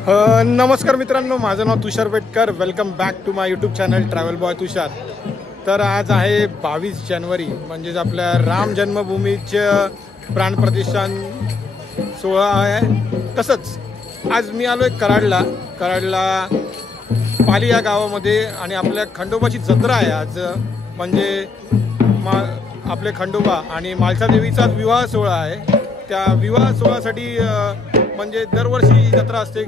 नमस्कार मित्रांनो, माझं नाव Tushar Petkar. Welcome back to my YouTube channel travel boy Tushar. तर आज आहे 22 जानेवारी, म्हणजेच आपल्या राम जन्मभूमीचे प्राणप्रतिष्ठान सोहळा आहे. तसंच आज मी आलो आहे कराडला पाली या गावामध्ये, आणि आपल्या खंडोबाची जत्रा आहे आज. म्हणजे आपले खंडोबा आणि मालसा देवीचा विवाह सोहळा आहे. त्या विवाह सोहळ्यासाठी म्हणजे दरवर्षी ही जत्रा असते.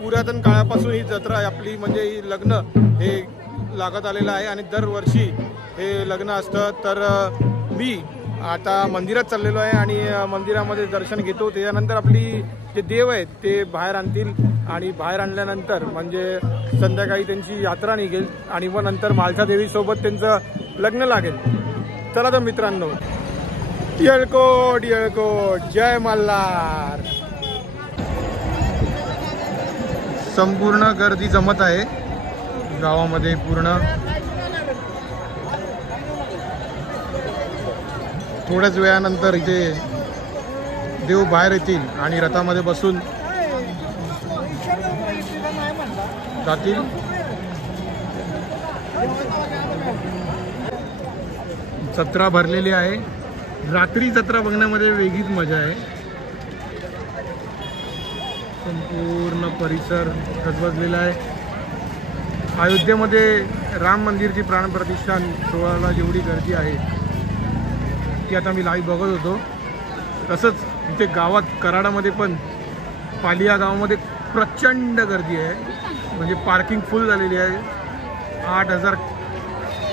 पुरातन काळापासून ही जत्रा आपली, म्हणजे ही लग्न हे लागत आलेलं आहे आणि दरवर्षी हे लग्न असतं. तर मी आता मंदिरात चाललेलो आहे आणि मंदिरामध्ये दर्शन घेतो. त्याच्यानंतर आपली जे देव आहेत ते बाहेर आणतील, आणि बाहेर आणल्यानंतर म्हणजे संध्याकाळी त्यांची यात्रा निघेल आणि मग नंतर मालसा देवीसोबत त्यांचं लग्न लागेल. चला तर मित्रांनो, येळकोट येळकोट, जय मल्हार. संपूर्ण गर्दी जमत आहे गावामध्ये पूर्ण. थोड्याच वेळानंतर इथे देव बाहेर येतील आणि रथामध्ये बसून जातील. जत्रा भरलेली आहे. रात्री जत्रा बघण्यामध्ये वेगळीच मजा आहे. संपूर्ण परिसर गजबजलेला आहे. अयोध्येमध्ये राम मंदिरची प्राणप्रतिष्ठान सोहळ्याला जेवढी गर्दी आहे ती आता मी लाईव्ह बघत होतो. तसंच इथे गावात कराडामध्ये पण पाली या गावामध्ये प्रचंड गर्दी आहे. म्हणजे पार्किंग फुल झालेली आहे. 8,000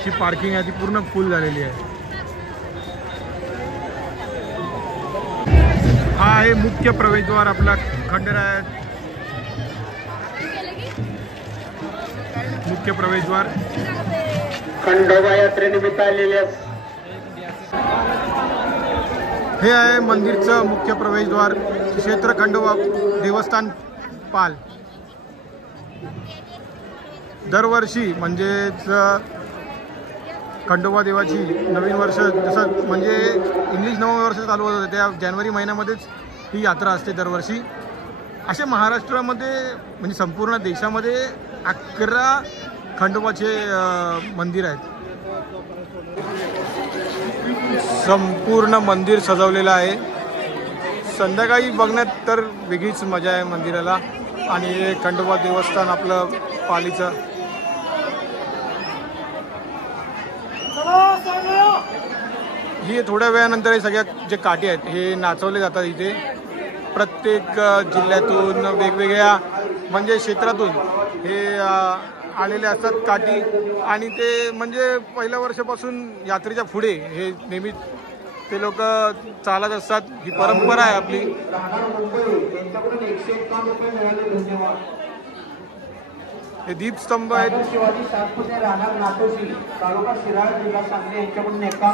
ची पार्किंग आहे, ती पूर्ण फुल झालेली आहे. हा आहे मुख्य प्रवेशद्वार आपला खंडराय. मुख्य प्रवेशद्वार खंडोबा यात्रेनिमित्त आलेले. हे आहे मंदिरचं मुख्य प्रवेशद्वार, क्षेत्र खंडोबा देवस्थान पाल. दरवर्षी म्हणजेच खंडोबा देवाची नवीन वर्ष, जसं म्हणजे इंग्लिश नवं वर्ष चालू होतं त्या जानेवारी महिन्यामध्येच ही यात्रा असते दरवर्षी. असे महाराष्ट्रामध्ये म्हणजे संपूर्ण देशामध्ये 11 खंडोबाचे मंदिर आहेत. संपूर्ण मंदिर सजवलेलं आहे. संध्याकाळी बघण्यात तर वेगळीच मजा आहे मंदिराला. आणि हे खंडोबा देवस्थान आपलं पालीचं. ही थोड्या वेळानंतर हे सगळ्या जे काठी आहेत हे नाचवले जातात इथे. प्रत्येक जिल्ह्यातून वेगवेगळ्या म्हणजे क्षेत्रातून हे आलेले असतात काठी. आणि ते म्हणजे पहिल्या वर्षापासून यात्रेच्या पुढे हे नेहमी ते लोक चालत असतात. ही परंपरा आहे आपली. हे दीपस्तंभ आहेत.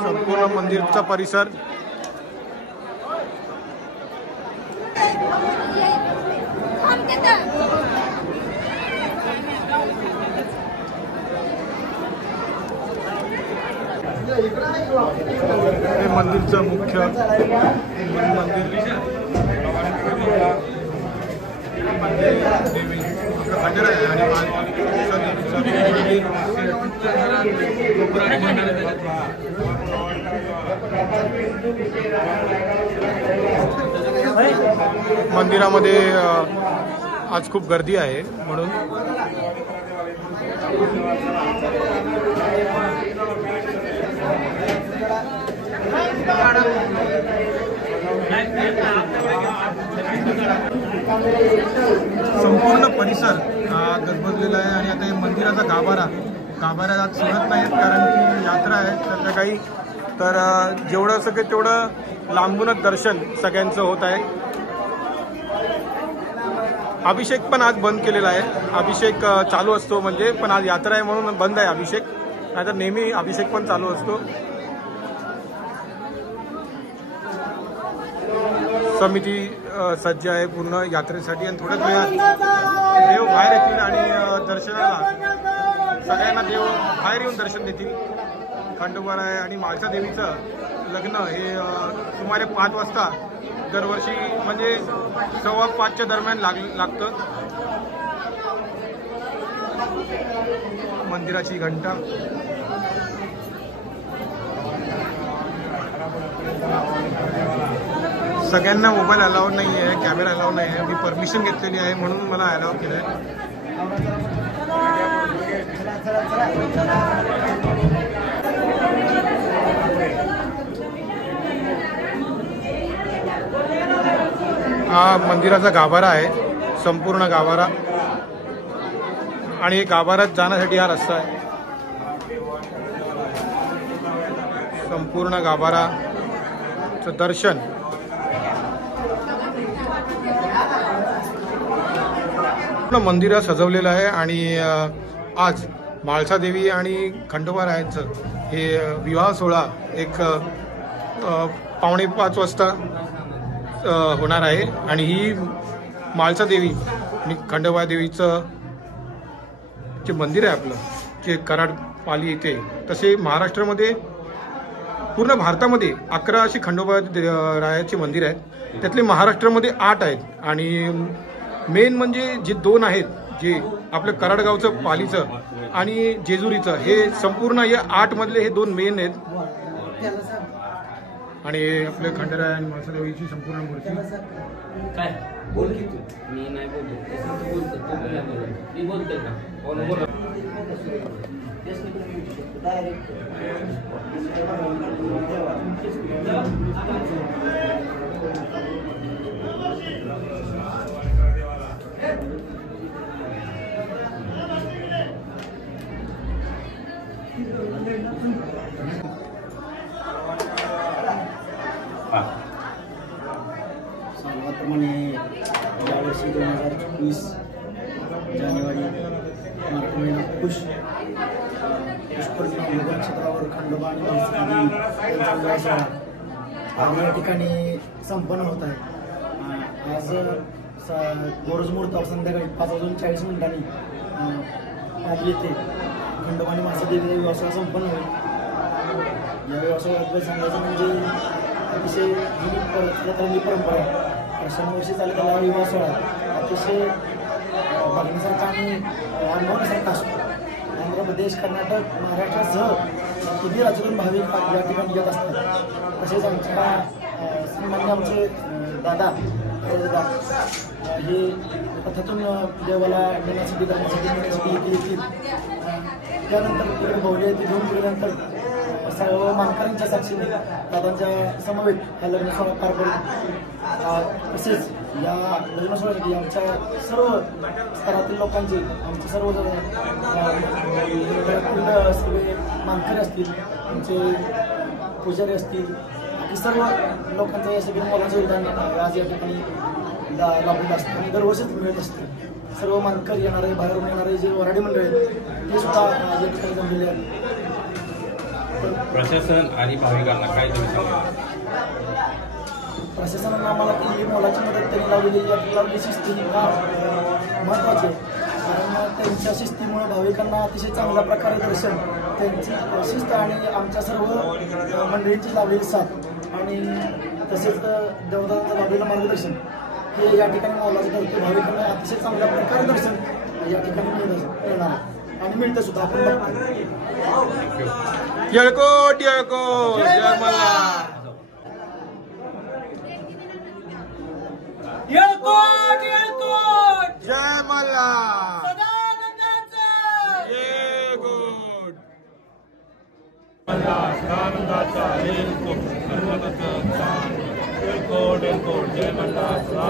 संपूर्ण मंदिरचा परिसर. हे मंदिरचं मुख्य मंदिर. मंदिरामध्ये आज खूप गर्दी आहे म्हणून. संपूर्ण परिसर गजबजलेला आहे. आणि आता हे मंदिराचा गाभारा आज सोडत नाहीत, कारण की यात्रा आहे संध्याकाळी. तर जेवढं सगळं तेवढं लांबूनच दर्शन सगळ्यांचं होत आहे. अभिषेक पण आज बंद केलेला आहे. अभिषेक चालू असतो म्हणजे, पण आज यात्रा आहे म्हणून बंद आहे अभिषेक. नाहीतर नेहमी अभिषेक पण चालू असतो. समिती सज्ज आहे पूर्ण यात्रेसाठी. आणि थोड्याच वेळात देव बाहेर येतील आणि दर्शनाला सगळ्यांना देव बाहेर येऊन दर्शन देतील. खंडोबा आणि मालसा देवीचं लग्न हे सुमारे 5 वाजता दरवर्षी म्हणजे 4:15च्या दरम्यान लागतं. मंदिराची घंटा. सगळ्यांना मोबाईल अलाउड नाही आहे, कॅमेरा अलाउड नाही आहे. मी परमिशन घेतलेली आहे म्हणून मला अलाउड केलं आहे. हा मंदिराचा गाभारा आहे, संपूर्ण गाभारा. आणि गाभाऱ्यात जाण्यासाठी हा रस्ता आहे. संपूर्ण गाभाराचं दर्शन. मंदिर सजवलेलं आहे आणि आज म्हाळसा देवी आणि खंडोबा रायांचं हे विवाह सोहळा एक 4:45 वाजता होणार आहे. आणि ही म्हाळसा देवी आणि खंडोबा देवीचं जे मंदिर आहे आपलं, जे कराड पाली येथे, तसे महाराष्ट्रामध्ये पूर्ण भारतामध्ये 11 अशी खंडोबा रायाची मंदिर आहेत. त्यातले महाराष्ट्रामध्ये 8 आहेत. आणि मेन म्हणजे जे 2 आहेत, जे आपलं कराडगावचं पालीचं आणि जेजुरीचं, हे संपूर्ण या 8 मधले हे 2 मेन आहेत. आणि आपले खंडराय आणि म्हाळसादेवीची संपूर्ण मूर्ती. काय बोल की तू? मी नाही बोलतो. मी बोलतो का? बोल. सर्वांप्रमाणे यावर्षी 2024 जानेवारी मार्च महिना पुष्कळ क्षेत्रावर खंडोबा आणि म्हाळसा या ठिकाणी संपन्न होत आहे. आज गोरज मुहूर्तावर संध्याकाळी 5:40 पाली येथे खंडोबा आणि म्हाळसा देवीचा व्यवसाय संपन्न होईल. या व्यवसायाबद्दल सांगायचं म्हणजे अतिशय जुनी परंपरा, वर्षानुवर्षी चाललेला हा विवाह सोहळा अतिशय बघण्यासारखा आणि अनुभवण्यासारखा असतो. आंध्र प्रदेश, कर्नाटक, महाराष्ट्रासह किती राज्यातून भाविक या ठिकाणी येत असतात. तसेच आमच्या श्रीमान्य आमचे दादा हे पथातून देवाला नेण्यासाठी येतील. त्यानंतर तिकडे भवले ते 2 पिढीनंतर सर्व मानकऱ्यांच्या साक्षीने दादांच्या समवेत हा लग्न सोहळा पार पडतो. तसेच या लग्न सोहळ्यासाठी आमच्या सर्व स्तरातील लोकांचे, आमचे सर्व सगळे मानकरी असतील, आमचे पुजारी असतील, सर्व लोकांचं या सगळ्या मोलाचं योगदान आज या ठिकाणी लाभलेलं असतं आणि दरवर्षीच मिळत असते. सर्व मानकरी येणारे, बाहेरून येणारे जे वराडी मंडळ आहेत ते सुद्धा या ठिकाणी जमलेले आहेत. प्रशासन आणि भाविकांना काय तुम्ही सांगा? प्रशासनानं आम्हाला ती मोलाची मदत त्यांनी लावलेली शिस्ती महत्त्वाची आहे. कारण त्यांच्या शिस्तीमुळे भाविकांना अतिशय चांगल्या प्रकारे दर्शन, त्यांची शिस्त आणि आमच्या सर्व मंडळींची लावलेली साथ आणि तसेच देवदाचं लाभलेलं मार्गदर्शन हे या ठिकाणी मोलाचं ठरतं. भाविकांना अतिशय चांगल्या प्रकारे दर्शन या ठिकाणी मिळणार आणि मिळतं सुद्धा. आपण येळकोट येळकोट, जय मल्हार. येळकोट येळकोट, जय मल्हार. सदानंदाचं येळकोट.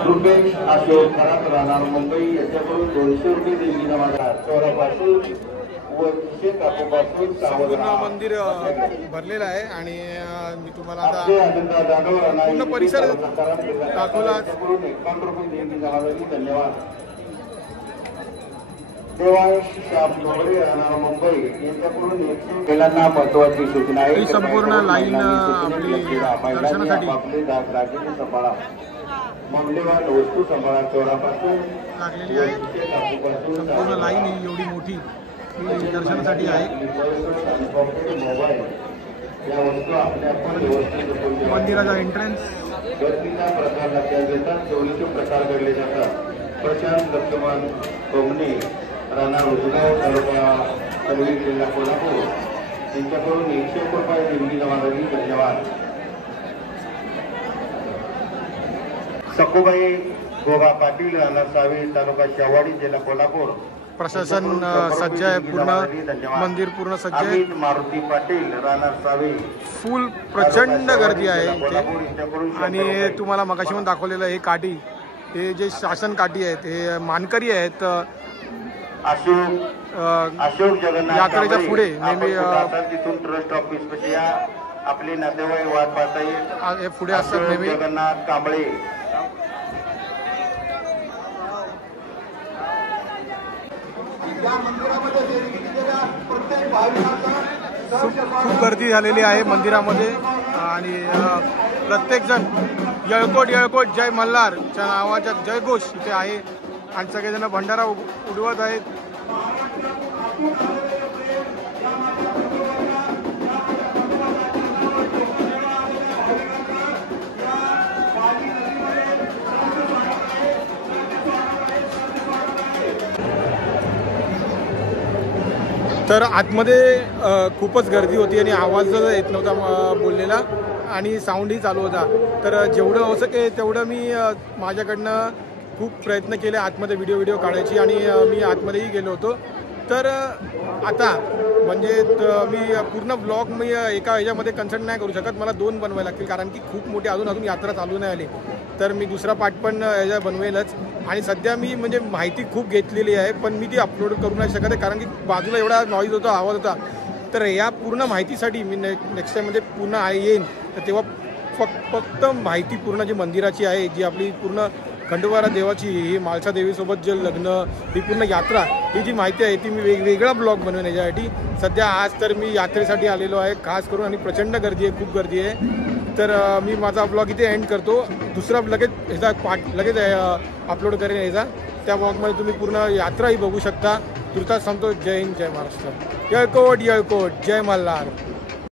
रुपेश अशोक खरात राहणार मुंबई याच्याकडून 200 रुपये देवी जमादार चौरापासून व कापूपासून संपूर्ण मंदिर भरलेलं आहे. आणि मी तुम्हाला आता पूर्ण परिसर दाखवला. 51 रुपये देवी जमादारी. धन्यवाद. देवांश शाप नोबडे राहणार मुंबई यांच्याकडून महिलांना महत्वाची सूचना आहे. ही संपूर्ण लाईन आपली दर्शनासाठी आपले दागिने सांभाळा, मौल्यवान वस्तू सांभाळा. चोरापासून लागलेली आहे. संपूर्ण लाईन ही एवढी मोठी ही दर्शनासाठी आहे. मोबाईल या वस्तू आपल्या पण व्यवस्थित मंदिराचा एंट्रन्स गर्दीचा प्रकार लक्षात घेता चोरीचे प्रकार घडले जातात. प्रशांत लक्ष्मण कोमणे राणा उजगाव तालुका कलवी जिल्हा कोल्हापूर यांच्याकडून 101 रुपये देणगी जमा झाली. धन्यवाद. सखुबाई गोगा पाटील राणा सावे तालुका शेवाडी जिल्हा कोल्हापूर प्रशासन सज्ज आहे, पूर्ण मंदिर पूर्ण सज्ज आहे. अमित मारुती पाटील राणा सावे फुल प्रचंड गर्दी आहे इथे. आणि तुम्हाला मगाशी पण दाखवलेलं हे काठी, हे जे शासन काठी आहेत हे मानकरी आहेत. अशोक जगन्नाथ यात्रेच्या पुढे नेहमी तिथून ट्रस्ट ऑफिस पाशी या आपले नातेवाईक वाट पाहता येईल. हे पुढे असतात नेहमी. जगन्नाथ कांबळे खूप गर्दी झालेली आहे मंदिरामध्ये. आणि प्रत्येकजण येळकोट येळकोट जय मल्हारच्या नावाचा जयघोष इथे आहे. आणि सगळेजण भंडारा उडवत आहेत. तर आतमध्ये खूपच गर्दी होती आणि आवाज येत नव्हता बोललेला आणि साऊंडही चालू होता. तर जेवढं होऊ शके तेवढं मी माझ्याकडनं खूप प्रयत्न केले आतमध्ये व्हिडिओ काढायची. आणि मी आतमध्येही गेलो होतो. तर आता म्हणजे मी पूर्ण ब्लॉग मी एका ह्याच्यामध्ये कन्सर्ट नाही करू शकत. मला 2 बनवायला लागतील, कारण की खूप मोठी अजून यात्रा चालू नाही आली. तर मी दुसरा पार्ट पण ह्याच्या बनवेलच. आणि सध्या मी म्हणजे माहिती खूप घेतलेली आहे, पण मी ती अपलोड करू नाही शकत आहे, कारण की बाजूला एवढा नॉईज होता, आवाज होता. तर या पूर्ण माहितीसाठी मी नेक्स्ट टाईममध्ये पूर्ण येईन. तर तेव्हा फक्त माहिती पूर्ण जी मंदिराची आहे, जी आपली पूर्ण खंडोबारा देवाची, ही माळसा देवीसोबत जे लग्न, ही पूर्ण यात्रा, ही जी माहिती आहे ती मी वेगवेगळा ब्लॉग बनवेन याच्यासाठी. सध्या आज तर मी यात्रेसाठी आलेलो आहे खास करून, आणि प्रचंड गर्दी आहे, खूप गर्दी आहे. तर मी माझा ब्लॉग इथे एंड करतो. दुसरा लगेच ह्याचा पार्ट लगेच अपलोड करेन ह्याचा. त्या ब्लॉगमध्ये तुम्ही पूर्ण यात्राही बघू शकता. तुर्तास सांगतो, जय हिंद, जय महाराष्ट्र. येळकोट येळकोट जय मल्हार.